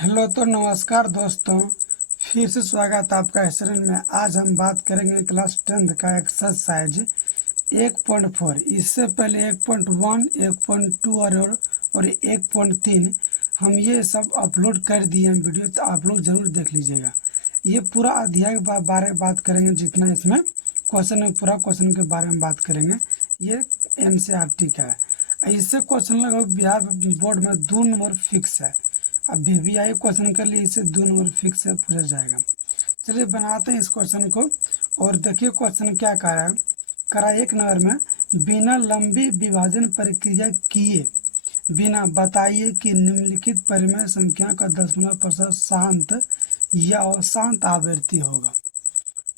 Hello तो नमस्कार दोस्तों, फिर से स्वागत आपका इस चैनल में। आज हम बात करेंगे क्लास 10th का एक्सरसाइज 1.4। इससे पहले 1.1, 1.2 और 1.3 हम ये सब अपलोड कर दिए हैं वीडियो, तो आप लोग ज़रूर देख लीजिएगा। ये पूरा अध्याय के बारे में बात करेंगे, जितना इसमें क्वेश्चन है पूरा क्वेश्चन के बारे में बात करेंगे। ये NCERT का है। इससे क्वेश्चन लगभग बिहार बोर्ड में 2 नंबर फिक्स है। अब VVI क्वेश्चन कर लिए, इससे 2 नंबर फिक्स है, पूछा जाएगा। चलिए बनाते हैं इस क्वेश्चन को और देखिए क्वेश्चन क्या करा 1 नंबर में बिना लंबी विभाजन प्रक्रिया किए बिना बताइए कि निम्नलिखित परिमेय संख्या का दशमलव प्रतिशत शांत या अशांत आवृत्ति होगा।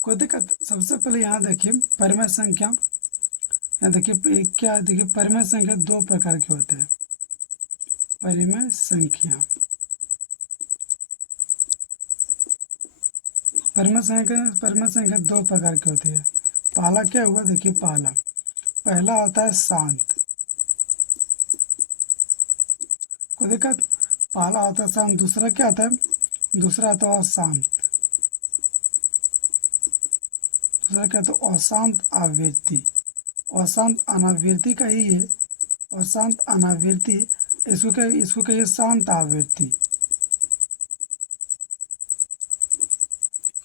कोई दिक्कत? सबसे पहले यहाँ देखिए परिमेय संख्या, यहाँ देखिए क्या देखिए परिमेय संख्या 2 प्रकार के होते हैं। परिमेय संख्या परिमेय संख्या 2 प्रकार की होती है। पहला क्या हुआ, देखिए पहला होता है शांत। कोई दिक्कत? पहला होता है शांत। दूसरा क्या आता है? दूसरा आता है अशांत। दूसरा क्या आता है? अशांत आवृत्ति। अशांत अनावृत्ति का ही है अशांत अनावृत्ति। इसको कहिए शांत आवृत्ति।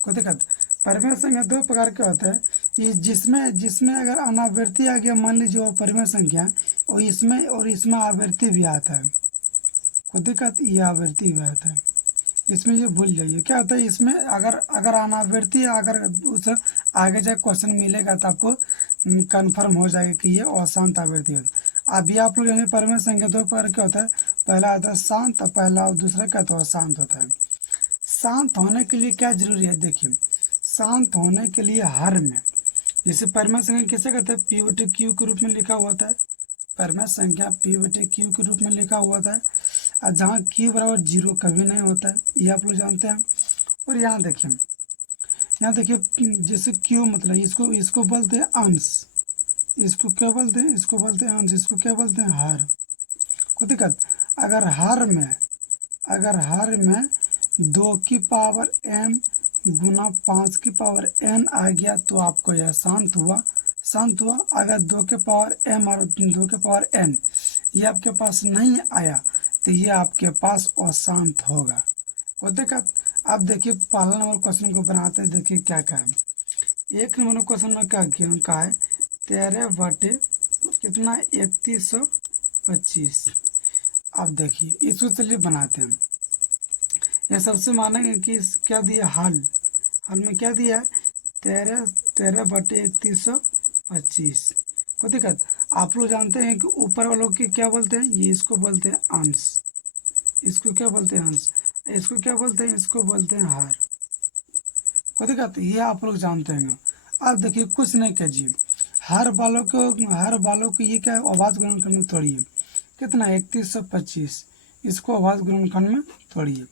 कोई दिक्कत? परिमेय संख्या 2 प्रकार के होते हैं। ये जिसमें जिसमें अगर अनावृत्ति आ गया, मान लीजिए वो परिमेय संख्या, और इसमें आवृत्ति भी आता है। कोई दिक्कत? ये आवृत्ति भी आता है। इसमें ये भूल जाइए क्या होता है। इसमें अगर अगर अनावृत्ति अगर उस आगे जाए क्वेश्चन मिलेगा तो आपको कंफर्म हो जाएगा कि ये अशांत आवृत्ति है। अभी आप लोग यानी परिमेय संख्या 2 प्रकार के होता है। पहला आता है शांत, पहला और दूसरा क्या तो अशांत होता है। शांत होने के लिए क्या जरूरी है? देखिए शांत होने के लिए हर में, जैसे परिमेय संख्या किसे कहते हैं? P/Q के रूप में लिखा हुआ था। परिमेय संख्या P/Q के रूप में लिखा हुआ था, और जहाँ Q बराबर 0 कभी नहीं होता है, ये आप लोग जानते हैं। और यहाँ देखिए जैसे Q मतलब इसको बोलते हैं अंश। इसको क्या बोलते हैं? इसको बोलते हैं अंश। इसको क्या बोलते हैं? हर। कोई दिक्कत? अगर हर में 2 की पावर m गुना 5 की पावर n आ गया तो आपको यह शांत हुआ। अगर 2 के पावर m और 2 के पावर n ये आपके पास नहीं आया तो ये आपके पास अशांत होगा। कोई दिक्कत? अब देखिए पहला नंबर क्वेश्चन को बनाते हैं। देखिए क्या है। 1 नंबर क्वेश्चन में क्या है? 13 बटे कितना? 3125। अब देखिए इसको चलिए बनाते हैं। यह सबसे मानेंगे कि क्या दिया? हल में क्या दिया है? 13 बटे 3125। कोई दिक्कत? आप लोग जानते हैं कि ऊपर वालों की क्या बोलते हैं? ये इसको बोलते हैं अंश। इसको क्या बोलते हैं? अंश। इसको क्या बोलते हैं? इसको बोलते हैं हर। कोई दिक्कत? ये आप लोग जानते हैं। अब देखिए कुछ नहीं कीजिए, हर बालों को ये क्या आवाज गुणनखंड में तोड़िए। कितना? 3125। इसको आवाज गुणनखंड में तोड़िए।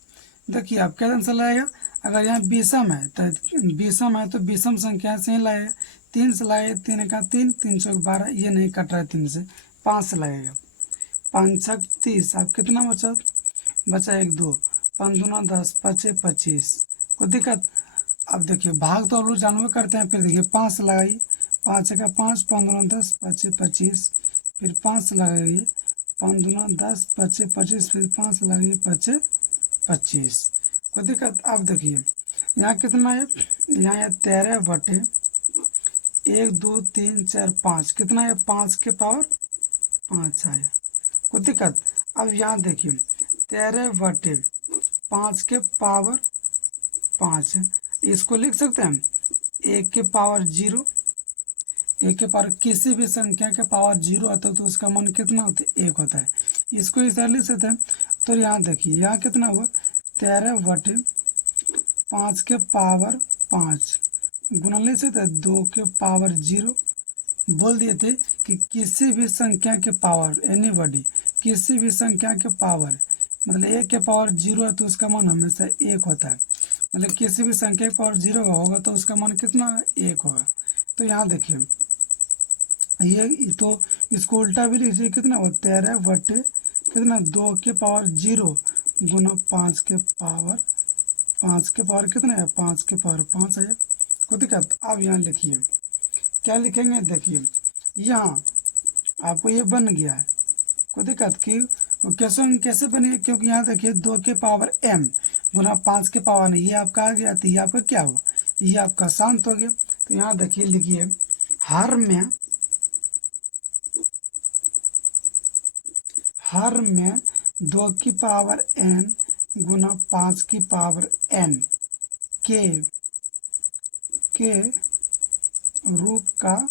देखिए आप क्या आंसर लाएगा। अगर यहाँ विषम है तो विषम संख्या से ही लाएगा। 3 से लाए, 3 का 3, 3 चौक 12, ये नहीं कट रहा है 3 से। 5 से लगेगा, 5 छक 30। आप कितना बचा 1 2, 5 दूना 10, 5 25। कोई दिक्कत? अब देखिए भाग तो आप लोग जानवे करते हैं। फिर देखिए 5 से लगाइए, 5 का 5, 5 दूना 10, 5 25। फिर 5 से लगाइए, 5 दूना 10, 5 25। फिर 5 से लगाइए, 5 25। कोई दिक्कत? अब देखिए यहाँ कितना है? यहाँ है 13 बटे 1 2 3 4 5। कितना है? 5 के पावर 5 आया। कोई दिक्कत? अब यहाँ देखिए 13 बटे 5 के पावर 5 है। इसको लिख सकते हैं 1 के पावर 0। 1 के पावर किसी भी संख्या के पावर 0 आता है तो उसका मान कितना होता है? 1 होता है। इसको इस तरह लिख सकते हैं। तो यहाँ देखिए यहाँ कितना हुआ? 13 बटे 5 के पावर 5 गुना ले सकते हैं 2 के पावर 0। बोल दिए थे कि किसी भी संख्या के पावर किसी भी संख्या के पावर मतलब 1 के पावर 0 है तो उसका मान हमेशा 1 होता है। मतलब किसी भी संख्या के पावर 0 होगा तो उसका मान कितना? 1 होगा। तो यहाँ देखिए ये तो इसको उल्टा भी लीजिए। कितना हो? 13 बटे कितना? 2 के पावर 0 गुना 5 के पावर कितना है, 5 के पावर 5 है। कोई दिक्कत। अब यहाँ लिखिए, क्या लिखेंगे, देखिए यहाँ आपको ये बन गया है। कोई दिक्कत कि कैसे बने, क्योंकि यहाँ देखिए 2 के पावर m गुना 5 के पावर नहीं, ये आपका आ गया, तो ये आपका क्या हुआ, ये आपका शांत हो गया। तो यहाँ देखिए लिखिए, हर में 2 की पावर n गुना 5 की पावर n के रूप का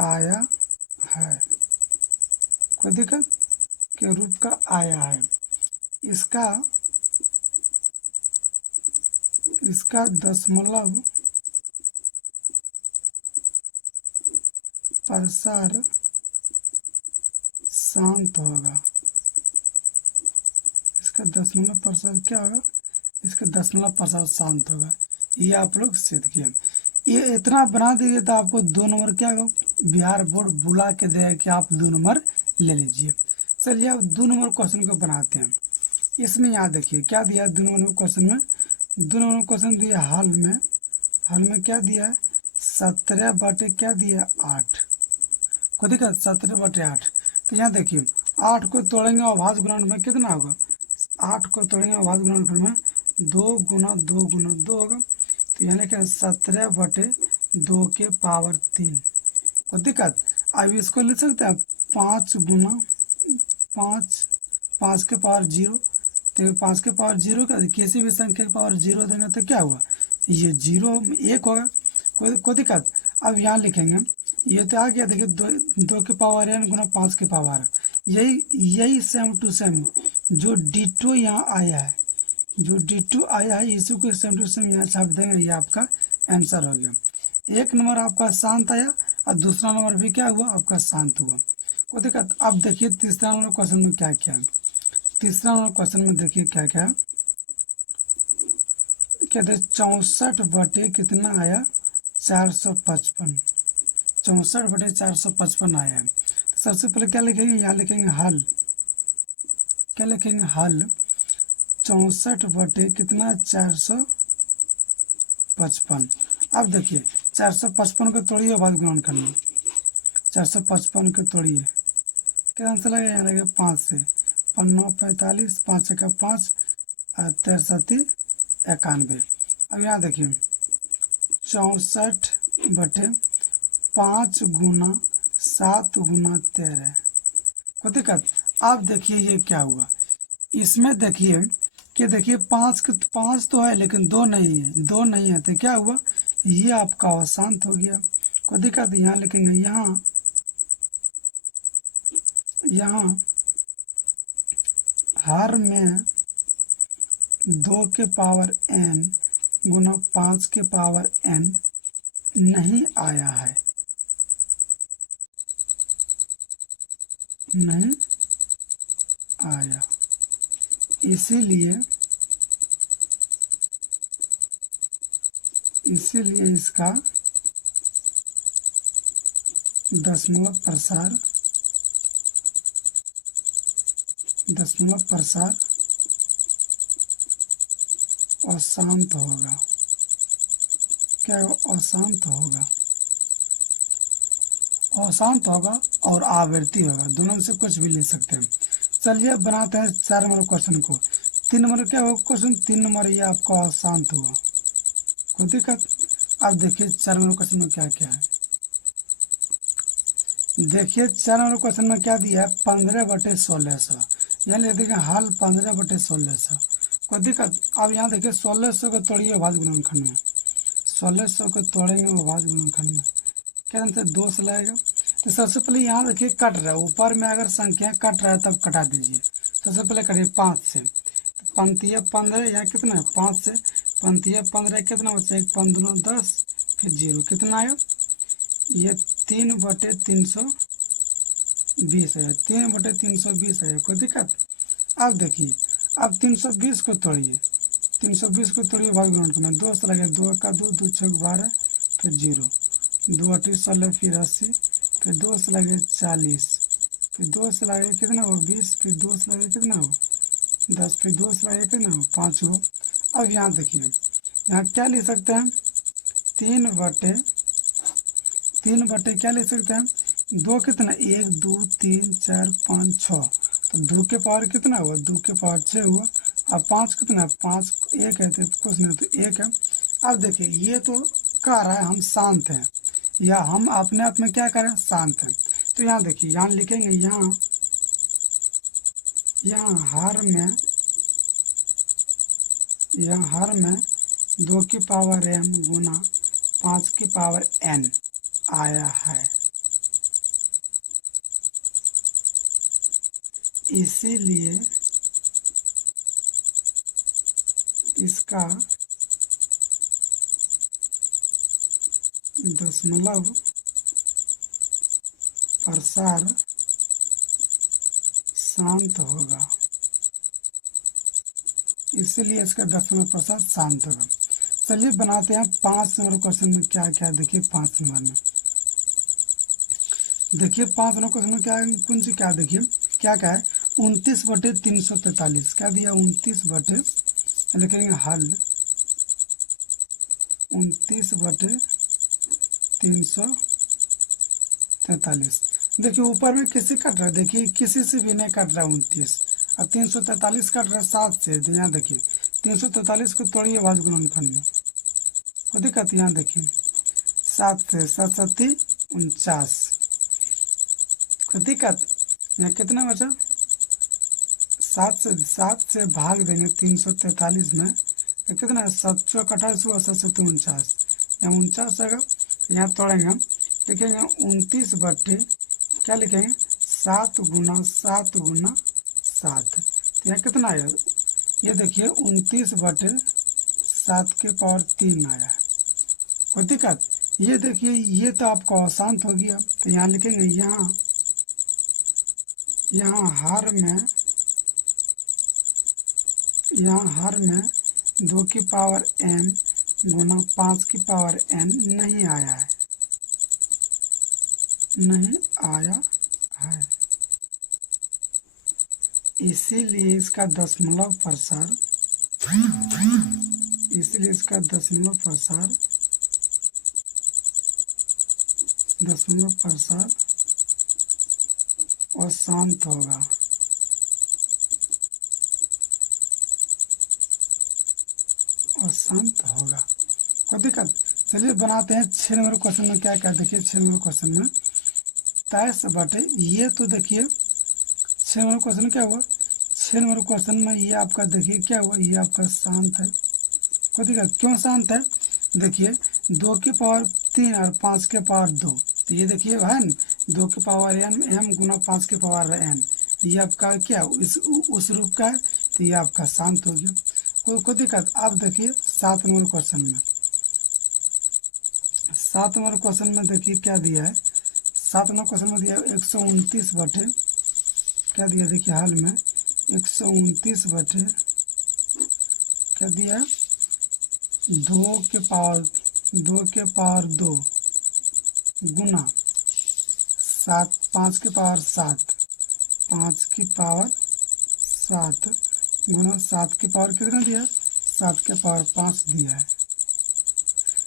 आया है। कोई दिक्कत, के रूप का आया है। इसका दशमलव प्रसार शांत होगा। इसका दशमलव प्रसार क्या होगा, इसका दशमलव प्रसार शांत होगा। ये आप लोग सिद्ध किए। ये इतना बना दीजिए तो आपको 2 नंबर क्या होगा, बिहार बोर्ड बुला के देगा कि आप 2 नंबर ले लीजिए। चलिए अब 2 नंबर क्वेश्चन को बनाते हैं। इसमें यहाँ देखिए क्या दिया 2 नंबर क्वेश्चन में, 2 नंबर क्वेश्चन दिया हल में क्या दिया है, 17/, क्या दिया 8। को देखा 17/8। तो यहाँ देखिए 8 को तोड़ेंगे अभाज्य गुणनफल में कितना होगा, 8 को तोड़ेंगे अभाज्य गुणनफल में 2 गुना 2 गुना 2 होगा। तो यहाँ लिखे 17/2 के पावर 3। कोई दिक्कत। अब इसको लिख सकते हैं 5 गुना 5 के पावर 0। तो 5 के पावर 0 का किसी भी संख्या के पावर 0 देंगे तो क्या हुआ, ये 0 1 होगा। कोई दिक्कत। अब यहाँ लिखेंगे, ये तो आ गया देखिए 2 के पावर n गुना 5 के पावर, यही सेम टू सेम जो डिटो यहाँ आया है, इसी को सेम टू सेम यहाँ छाप देंगे, ये आपका आंसर हो गया। एक नंबर आपका शांत आया और दूसरा नंबर भी क्या हुआ, आपका शांत हुआ। कोई दिक्कत। अब देखिए तीसरा नंबर क्वेश्चन में क्या क्या है। तीसरा नंबर क्वेश्चन में देखिए क्या क्या है, कहते 64 कितना आया, 455। 64/455 आया है। तो सबसे पहले क्या लिखेंगे, यहाँ लिखेंगे हल, क्या लिखेंगे हल 64 कितना 455। अब देखिए 455 को तोड़िए अभाज्य गुणनखंड में, 455 को तोड़िए क्या आंसर लगेगा, यहाँ लगेगा 5 से 5 45, 5 का 5 और 63 91। अब यहाँ देखिए 64/5 गुना 7 गुना 13। कोई दिक्कत। अब देखिए ये क्या हुआ, इसमें देखिए कि देखिए 5 तो है लेकिन 2 नहीं है, तो क्या हुआ, ये आपका अशांत हो गया। कोई दिक्कत। यहाँ लिखेंगे, यहाँ हर में 2 के पावर n गुना 5 के पावर n नहीं आया है, नहीं आया, इसीलिए इसका दशमलव प्रसार अशांत होगा। क्या अशांत होगा और आवृत्ति होगा, दोनों में से कुछ भी ले सकते हैं। चलिए अब बनाते हैं 4 नंबर क्वेश्चन को। 3 नंबर क्या होगा क्वेश्चन, 3 नंबर ये आपका अशांत हुआ। कोई दिक्कत। अब देखिए 4 नंबर क्वेश्चन में क्या क्या है, देखिए 4 नंबर क्वेश्चन में क्या दिया है, 15/1600। यहाँ लिख देंगे हल 15/1600। कोई दिक्कत। अब यहाँ देखिए 1600 को तोड़िए अभाज्य गुणनखंड में, 1600 को तोड़ेंगे अभाज्य गुणनखंड में क्या आंसर 2 से लगेगा। तो सबसे पहले यहाँ देखिए कट रहा है, ऊपर में अगर संख्या कट रहा है तब कटा दीजिए। सबसे पहले करिए 5 से, तो पंक्तियाँ 15, यहाँ कितना है 5 से पंक्तियाँ 15 कितना बचा, 1 5 2 10 फिर 0 कितना आया, ये 3/320 है, 3/320 है। कोई दिक्कत। अब देखिए अब 320 को तोड़िए, 320 को तोड़िए भाग ग्राउंड में 2 से लगे, 2 का 2 2 6 12 फिर 0, 2 8 16 फिर 80 फिर 2 से लगे 40 फिर 2 से लगे कितना हो 20 फिर 2 से लगे कितना हो 10 फिर 2 से 1 है ना, 5 हो। अब यहाँ देखिए, यहाँ क्या ले सकते हैं, 3 बटे क्या ले सकते हैं, 2 कितना, 1 2 3 4 5 6, तो 2 के पावर कितना हुआ, 2 के पावर 6 हुआ। अब 5 कितना, 5 1 है तो कुछ नहीं तो 1 है। अब देखिए ये तो कह रहा है हम शांत हैं, या हम अपने आप में क्या करें, शांत हैं। तो यहाँ देखिए, यहाँ लिखेंगे, यहाँ हर में 2 की पावर m गुना 5 की पावर n आया है, इसीलिए इसका दशमलव प्रसार शांत होगा, इसीलिए इसका दशमलव प्रसार शांत होगा। चलिए बनाते हैं 5 नंबर क्वेश्चन में क्या क्या। देखिए 5 नंबर में, देखिए 5 नंबर क्वेश्चन में क्या कुंज क्या, देखिए क्या क्या है, 29/343 क्या दिया, 29 लिखेंगे हल 29/343। देखिए ऊपर में किसी कट रहा है, देखिए किसी से भी नहीं कट रहा है 29, अब 343 कट रहा है 7 से। तो यहाँ देखिए 343 को तोड़िए भाज गुणनखंड में, कोई दिक्कत, यहाँ देखिए 7 से 7 7 49, कोई दिक्कत। यहाँ कितना बचा, 7 से भाग देंगे 343 में तो कितना है, 7 चौक 28 हुआ, 7 7 49, यहाँ 49 आएगा। यहाँ तोड़ेंगे हम, लिखेंगे 29 बटे क्या लिखेंगे, 7 गुना 7 गुना 7, तो यहाँ कितना आया, ये देखिए 29/7 के पावर 3 आया है, कोई दिक्कत। ये देखिए ये तो आपका अशांत हो गया, तो यहाँ लिखेंगे, यहाँ हर में 2 की पावर m गुना 5 की पावर n नहीं आया है, इसीलिए इसका दशमलव प्रसार अशांत होगा, कोई दिक्कत। चलिए बनाते हैं 6 नंबर क्वेश्चन में क्या क्या। देखिए 6 नंबर क्वेश्चन में 23 ये तो देखिए 6 नंबर क्वेश्चन क्या हुआ, 6 नंबर क्वेश्चन में ये आपका देखिए क्या हुआ, ये आपका शांत है, कोई दिक्कत। क्यों शांत है, देखिए 2 की पावर 3 और 5 के पावर 2, तो ये देखिए है न, 2 की पावर m गुना 5 की पावर n, ये आपका क्या उस रूप का है, तो ये आपका शांत हो गया, कोई दिक्कत। आप देखिए 7 नंबर क्वेश्चन में, 7 नंबर क्वेश्चन में देखिए क्या दिया है, 7 नंबर क्वेश्चन में दिया 129 बटे क्या दिया, देखिए हाल में 129 बटे क्या दिया, 2 के पावर 2 गुना 7 5 के पावर 7 5 की पावर 7 गुना 7 की पावर कितना दिया, 7 के पावर 5 दिया है,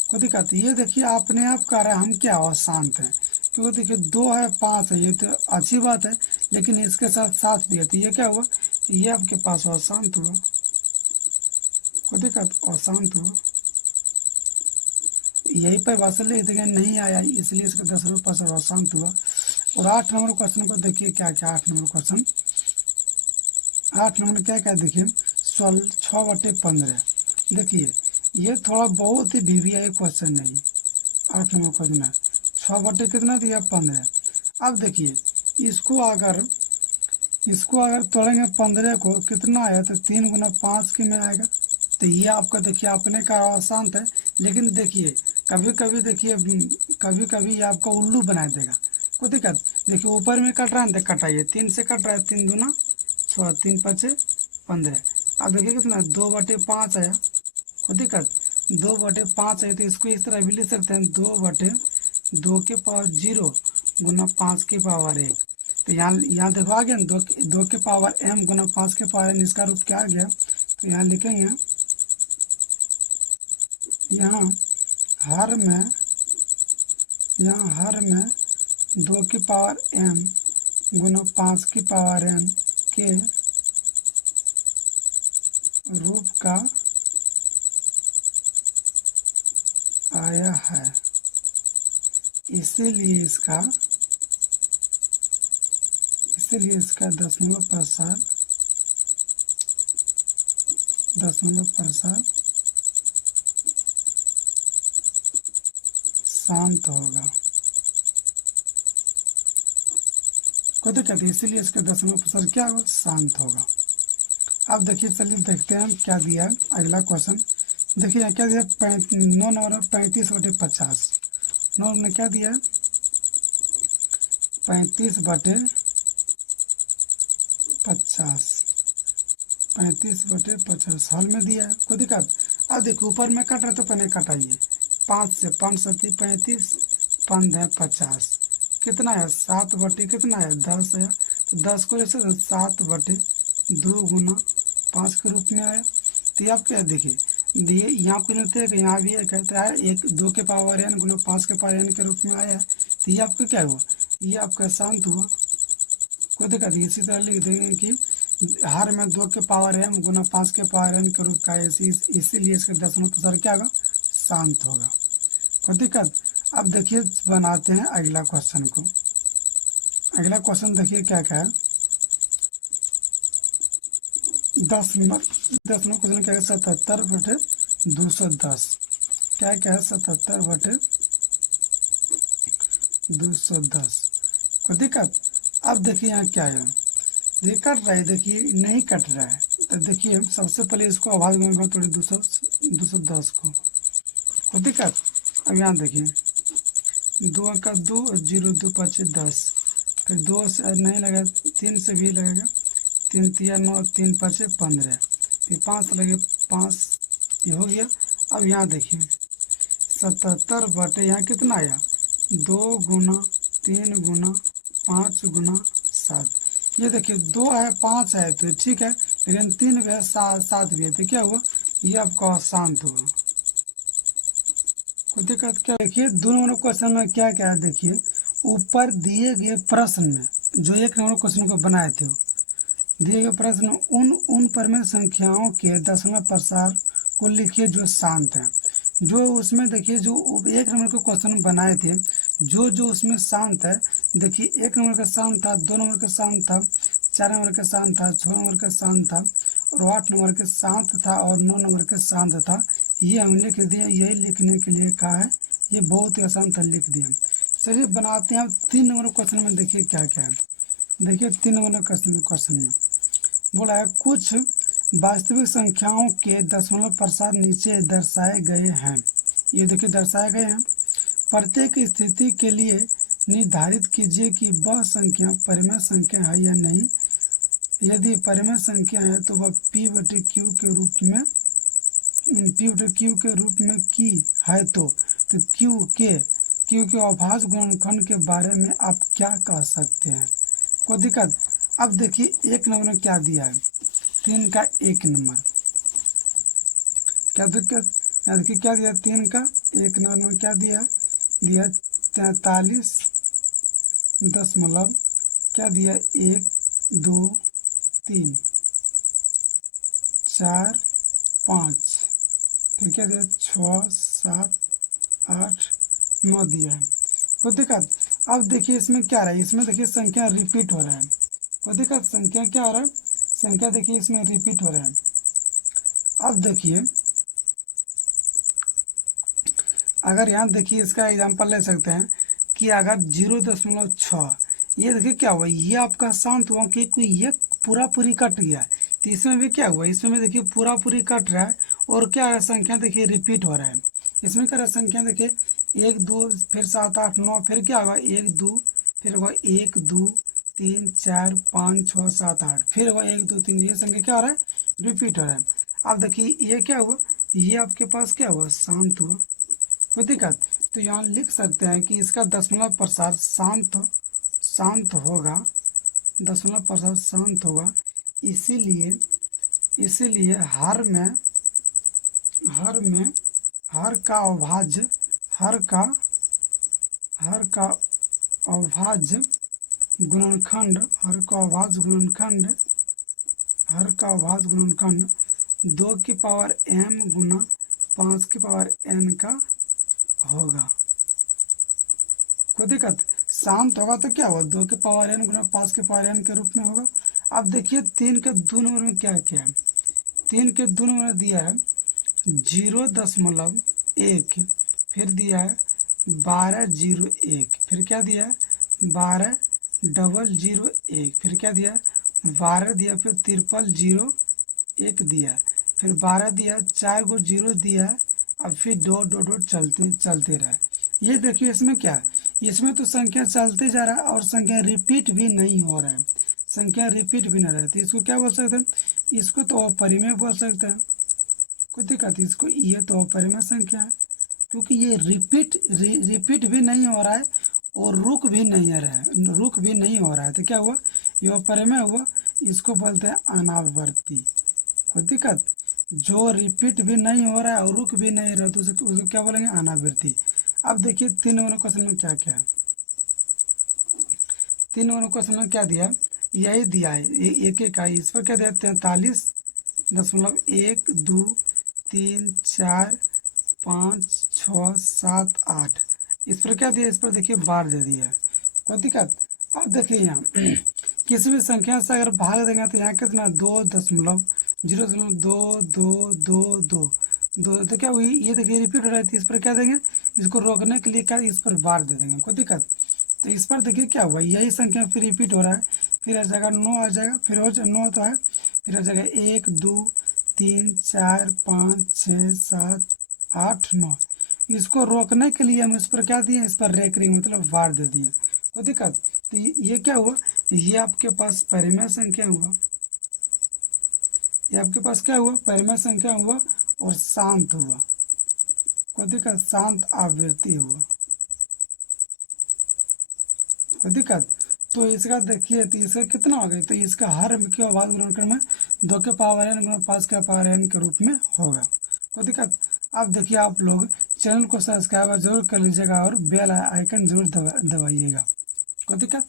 कोई दिक्कत। ये देखिए अपने आप कर रहा है हम क्या अशांत है, क्योंकि देखिए 2 है 5 है, ये तो अच्छी बात है, लेकिन इसके साथ 7 भी है, तो ये क्या हुआ, ये आपके पास अशांत हुआ, कोई दिक्कत, अशांत हुआ। यही पर वासल लिख देंगे नहीं आया, इसलिए इसका 10% अशांत हुआ। और 8 नंबर क्वेश्चन को देखिए क्या क्या, 8 नंबर क्वेश्चन, 8 नंबर क्या क्या देखिए, 6/15। देखिए ये थोड़ा बहुत ही वीवीआई क्वेश्चन है, 8 नंबर क्वेश्चन है, 6 कितना दिया 15। अब देखिए इसको अगर तोड़ेंगे 15 को कितना आया, तो 3 गुना 5 के में आएगा, तो ये आपका देखिए अपने का अशांत है। लेकिन देखिए कभी कभी ये आपका उल्लू बना देगा, कोई दिक्कत। देखिए ऊपर में कट रहा है, कटाइए, 3 से कट रहा है, 3 दूना 6 3 5 15। अब देखिए कितना 2/5 आया, कोई दिक्कत, 2/5 है, तो इसको इस तरह भी लिख सकते हैं, 2/2 के पावर 0 गुना 5 की पावर 1। तो यहाँ देखो आ गया ना, दो के पावर m गुना 5 के पावर n, इसका रूप क्या आ गया। तो यहाँ लिखेंगे, यहाँ हर में 2 की पावर m गुना 5 की पावर n के रूप का आया है, इसीलिए इसका दशमलव प्रसार शांत होगा। को दिक्कत है, इसीलिए इसका दशमलव प्रसार क्या होगा, शांत होगा। अब देखिए, चलिए देखते हैं क्या दिया है अगला क्वेश्चन। देखिए यहाँ क्या दिया, 9 नंबर में 35/50। 9 ने क्या दिया है, 35/50। 35/50 हल में दिया है, कोई दिक्कत। अब देखो ऊपर में कट रहा है तो पहले कटाइए, 5 से 5 7 35, 5 है 50, कितना है 7 कितना है 10 है। तो 10 को जैसे 7/2 गुना 5 के रूप में आया। तो ये आप क्या देखिए, दिए यहाँ को लेते हैं कि यहाँ भी कहता है 2 के पावर n गुना 5 के पावर n के रूप में आया है। तो ये आपका क्या हुआ, ये आपका शांत हुआ, कोई दिक्कत। इसी तरह लिख देंगे कि हर में 2 के पावर m गुना 5 के पावर n के रूप का, इसीलिए इसका दशमलव प्रसार क्या होगा, शांत होगा, कोई दिक्कत। अब देखिए बनाते हैं अगला क्वेश्चन को। अगला क्वेश्चन देखिए क्या क्या है, 10 नंबर क्वेश्चन क्या है, 77/210। क्या क्या है, 77/210, कोई दिक्कत। अब देखिए यहाँ क्या है, ये कट रहा है, देखिए नहीं कट रहा है। तो देखिए सबसे पहले इसको आवाज में थोड़ी 210 को, कोई दिक्कत। अब यहाँ देखिए 2 का 2, 0 2 5 10, फिर 2 से नहीं लगा, 3 से भी लगेगा, 3 3 9, 3 5 15, फिर 5 से लगे 5, ये हो गया। अब यहाँ देखिए 77 यहाँ कितना आया, 2 गुना 3 गुना 5 गुना 7। ये देखिए 2 है 5 है तो ठीक है, लेकिन 3 भी है 7 भी है, तो क्या हुआ, ये आपका शांत हुआ, कोई दिक्कत। क्या देखिए दो नंबर क्वेश्चन में क्या क्या है, देखिए ऊपर दिए गए प्रश्न में जो 1 नंबर क्वेश्चन को बनाए थे, दिए गए प्रश्न उन परिमेय संख्याओं के दशमलव प्रसार को लिखिए जो शांत है। जो उसमें देखिए जो 1 नंबर के क्वेश्चन बनाए थे, जो उसमें शांत है, देखिए 1 नंबर का शांत था, 2 नंबर का शांत था, 4 नंबर का शांत था, 6 नंबर का शांत था, और 8 नंबर के शांत था, और 9 नंबर के शांत था। ये हम लिख दिए, यही लिखने के लिए कहा है, ये बहुत ही आसान था, लिख दिया। चलिए बनाते हैं 3 नंबर क्वेश्चन में। देखिए क्या क्या है, देखिए 3 नंबर क्वेश्चन में बोला है कुछ वास्तविक संख्याओं के दशमलव प्रसार नीचे दर्शाए गए हैं। ये देखिए दर्शाए गए हैं, प्रत्येक स्थिति के लिए निर्धारित कीजिए कि वह संख्या परिमेय संख्या है या नहीं। यदि परिमेय संख्या है तो वह p/q के रूप में की है, तो q के अभाज्य गुणनखंड के बारे में आप क्या कह सकते हैं, कोई दिक्कत। अब देखिए 1 नंबर में क्या दिया है, 3 का 1 नंबर, क्या दिक्कत। देखिए क्या दिया, 3 का 1 नंबर में क्या दिया 43 दशमलव क्या दिया 1 2 3 4 5, फिर क्या दिया 6 7 8 9 दिया है, कोई दिक्कत। अब देखिए इसमें क्या रहा है, इसमें देखिए संख्या रिपीट हो रहा है, कोई दिक्कत। संख्या क्या हो रहा है, संख्या देखिए इसमें रिपीट हो रहा है। अब देखिए अगर यहाँ देखिए इसका एग्जांपल ले सकते हैं कि अगर 0.6, ये देखिए क्या हुआ, ये आपका शांत हुआ कि कोई ये पूरी कट गया। तो इसमें भी क्या हुआ, इसमें देखिए पूरी कट रहा है, और क्या है संख्या देखिए रिपीट हो रहा है। इसमें क्या रहा संख्या देखिए 1 2 फिर 7 8 9, फिर क्या होगा 1 2, फिर होगा 1 2 3 4 5 6 7 8, फिर होगा 1 2 3, ये संख्या क्या हो रहा है रिपीट हो रहा है। अब देखिए ये क्या हुआ, ये आपके पास क्या हुआ शांत हुआ, कोई दिक्कत। तो यहाँ लिख सकते हैं कि इसका दशमलव प्रसार शांत होगा दशमलव प्रसाद शांत होगा, इसीलिए इसीलिए हर का अभाज्य हर का अभाज्य गुणनखंड हर का अभाज्य गुणनखंड 2 की पावर m गुना 5 की पावर n का होगा। कोई दिक्कत? शांत होगा तो क्या होगा, 2 की पावर n गुना 5 की पावर n के रूप में होगा। अब देखिए 3 के 2 नंबर में क्या क्या है। 3 के 2 नंबर में दिया है 0.1, फिर दिया है 1201, फिर क्या दिया है 12,001, फिर क्या दिया है 12 दिया, फिर 3,001 दिया, फिर 12 दिया, 4 गो जीरो दिया है, अब फिर डॉट डॉट डॉट चलते रहे। ये देखिए इसमें क्या है, इसमें तो संख्या चलते जा रहा है और संख्या रिपीट भी नहीं हो रहा है, संख्या रिपीट भी नहीं रहती। इसको क्या बोल सकते हैं, इसको तो अपरिमेय बोल सकते हैं। कोई दिक्कत? इसको ये तो अपरिमेय संख्या है, क्योंकि ये रिपीट भी नहीं हो रहा है और रुक भी नहीं हो रहा है, तो क्या हुआ, ये अपरिमेय हुआ। इसको बोलते हैं अनावर्ती। कोई दिक्कत? जो रिपीट भी नहीं हो रहा है और रुक भी नहीं रहा तो उसको क्या बोलेंगे, अनावृत्ति। अब देखिए 3 नंबर क्वेश्चन में क्या क्या है। 3 नंबर क्वेश्चन में क्या दिया, यही दिया है एक एक का, इस पर क्या दिया 43.1, 2, 3, 4, 5, 6, 7, 8, इस पर क्या दिया, इस पर देखिए बार दे दिया है। कोई दिक्कत? अब देखिए यहाँ किसी भी संख्या से अगर भाग देंगे तो यहाँ कितना 2.02222 तो क्या हुई, ये देखिए रिपीट हो रहा है, तो इस पर क्या देंगे, इसको रोकने के लिए क्या, इस पर बार दे देंगे। कोई दिक्कत? तो इस पर देखिए क्या हुआ, यही संख्या फिर रिपीट हो रहा है, फिर आ जाएगा 9 आ जाएगा, फिर हो 9 तो है, फिर आ जाएगा 1 2 3 4 5 6 7 8 9। इसको रोकने के लिए हम इस पर क्या दिए, इस पर रेकरिंग मतलब बार दे दिए। कोई दिक्कत? तो ये क्या हुआ, ये आपके पास परिमेय संख्या हुआ, ये आपके पास क्या हुआ, परिमेय संख्या हुआ और शांत हुआ। कोई दिक्कत? शांत आवृत्ति हुआ। कोई दिक्कत? तो इसका देखिए, तो इसका कितना हो गया, तो इसका हर के अभाज्य गुणनखंड में 2 के पावर n गुना 5 के पावर n के रूप में होगा। कोई दिक्कत? अब देखिए आप लोग चैनल को सब्सक्राइब जरूर कर लीजिएगा और बेल आइकन जरूर दबाइएगा। कोई दिक्कत?